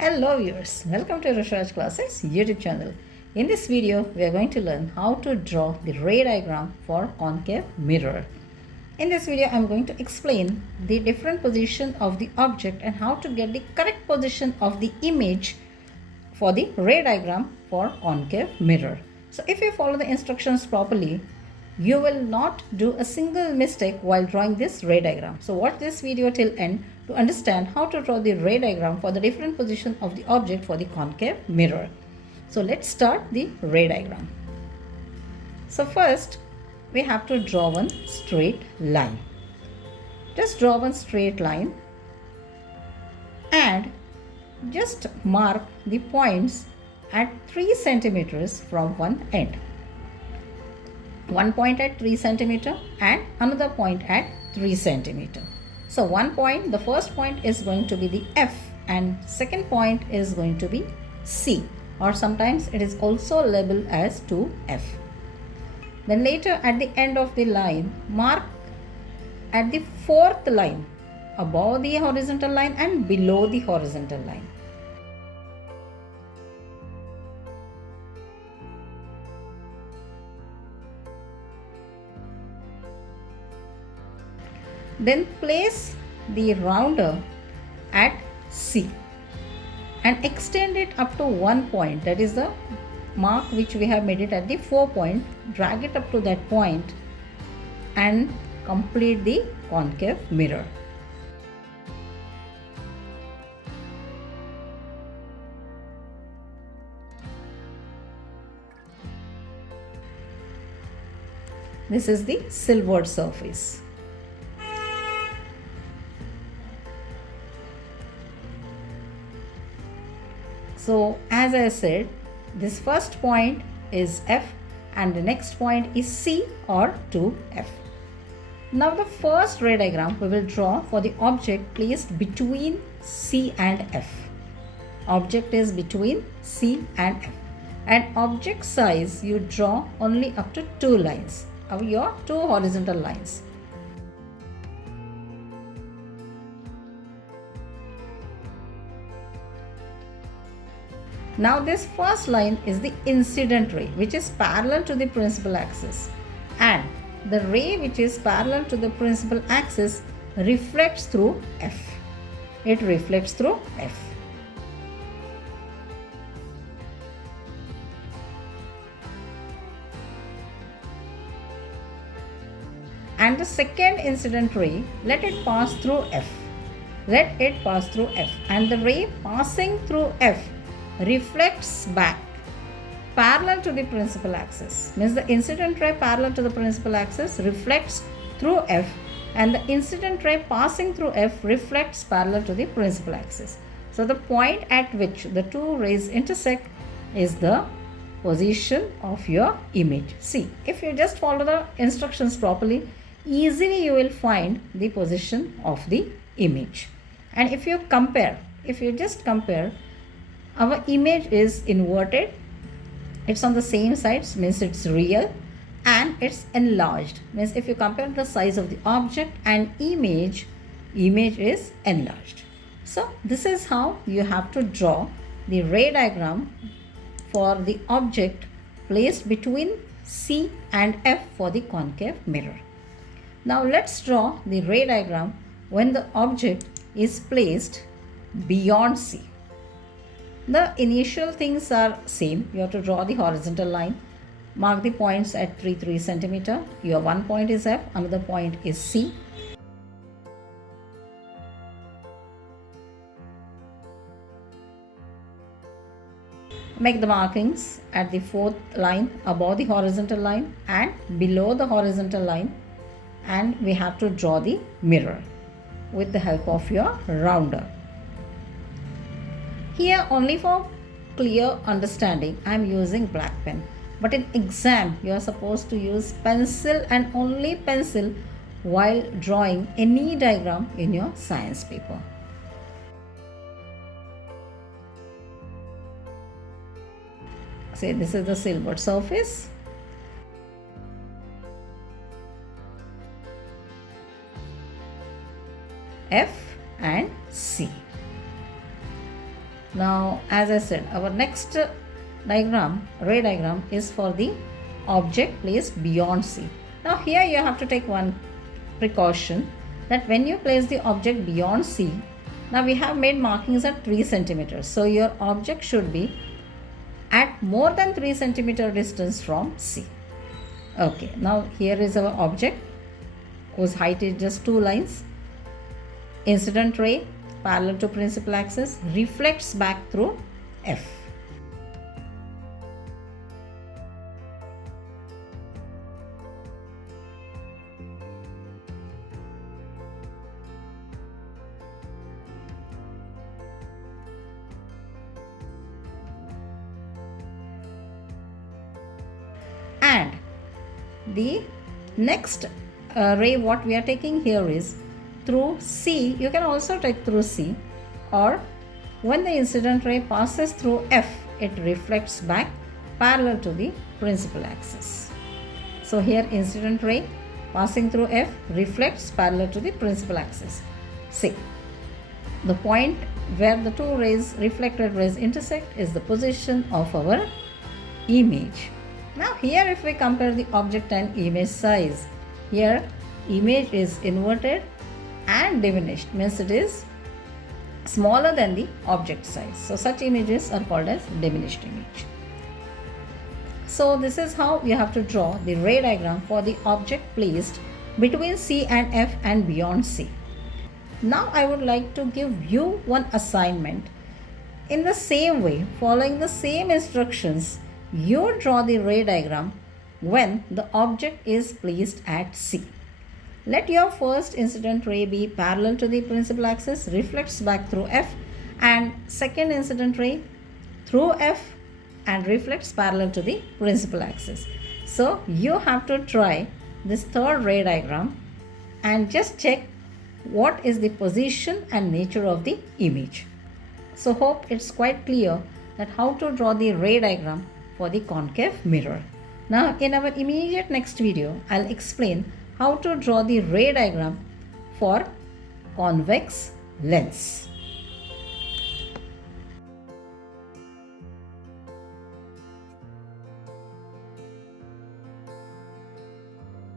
Hello viewers, welcome to VrushuRaj Classes YouTube channel. In this video, we are going to learn how to draw the ray diagram for concave mirror. In this video, I am going to explain the different position of the object and how to get the correct position of the image for the ray diagram for concave mirror. So if you follow the instructions properly, you will not do a single mistake while drawing this ray diagram. So watch this video till end to understand how to draw the ray diagram for the different position of the object for the concave mirror. So let's start the ray diagram. So first we have to draw one straight line. Just draw one straight line and just mark the points at 3 centimeters from one end. One point at 3 centimeter and another point at 3 centimeter. So one point, the first point is going to be the F and second point is going to be C, or sometimes it is also labeled as 2F. Then later at the end of the line, mark at the fourth line above the horizontal line and below the horizontal line. Then place the rounder at C and extend it up to one point, that is the mark which we have made it at the 4 point. Drag it up to that point and complete the concave mirror. This is the silvered surface. So as I said, this first point is F and the next point is C or 2F. Now the first ray diagram we will draw for the object placed between C and F. Object is between C and F. And object size you draw only up to 2 lines, of your 2 horizontal lines. Now this first line is the incident ray which is parallel to the principal axis, and the ray which is parallel to the principal axis reflects through F. It reflects through F. And the second incident ray, let it pass through F. Let it pass through F, and the ray passing through F reflects back parallel to the principal axis. Means the incident ray parallel to the principal axis reflects through F, and the incident ray passing through F reflects parallel to the principal axis. So the point at which the two rays intersect is the position of your image. See, if you just follow the instructions properly, easily you will find the position of the image. And if you just compare, our image is inverted, it's on the same sides, means it's real, and it's enlarged, means if you compare the size of the object and image is enlarged. So this is how you have to draw the ray diagram for the object placed between C and F for the concave mirror. Now let's draw the ray diagram when the object is placed beyond C. The initial things are same. You have to draw the horizontal line. Mark the points at 3 centimeter. Your one point is F, another point is C. Make the markings at the fourth line above the horizontal line and below the horizontal line, and we have to draw the mirror with the help of your rounder. Here only for clear understanding I am using black pen, but in exam you are supposed to use pencil and only pencil while drawing any diagram in your science paper. Say this is the silvered surface. F and C. Now, as I said, our next diagram, ray diagram, is for the object placed beyond C. Now here you have to take one precaution, that when you place the object beyond C, now we have made markings at 3 centimeters. So your object should be at more than 3 centimeter distance from C. Okay, now here is our object whose height is just 2 lines. Incident ray parallel to principal axis reflects back through F. And the next ray what we are taking here is through C. You can also take through C, or when the incident ray passes through F, it reflects back parallel to the principal axis. So here incident ray passing through F reflects parallel to the principal axis. C. The point where the two rays, reflected rays, intersect is the position of our image. Now here if we compare the object and image size, here image is inverted and diminished, means it is smaller than the object size. So such images are called as diminished image. So this is how you have to draw the ray diagram for the object placed between C and F and beyond C. Now I would like to give you one assignment. In the same way, following the same instructions, you draw the ray diagram when the object is placed at C. Let your first incident ray be parallel to the principal axis, reflects back through F, and second incident ray through F and reflects parallel to the principal axis. So you have to try this third ray diagram and just check what is the position and nature of the image. So hope it's quite clear that how to draw the ray diagram for the concave mirror. Now in our immediate next video, I'll explain how to draw the ray diagram for convex lens.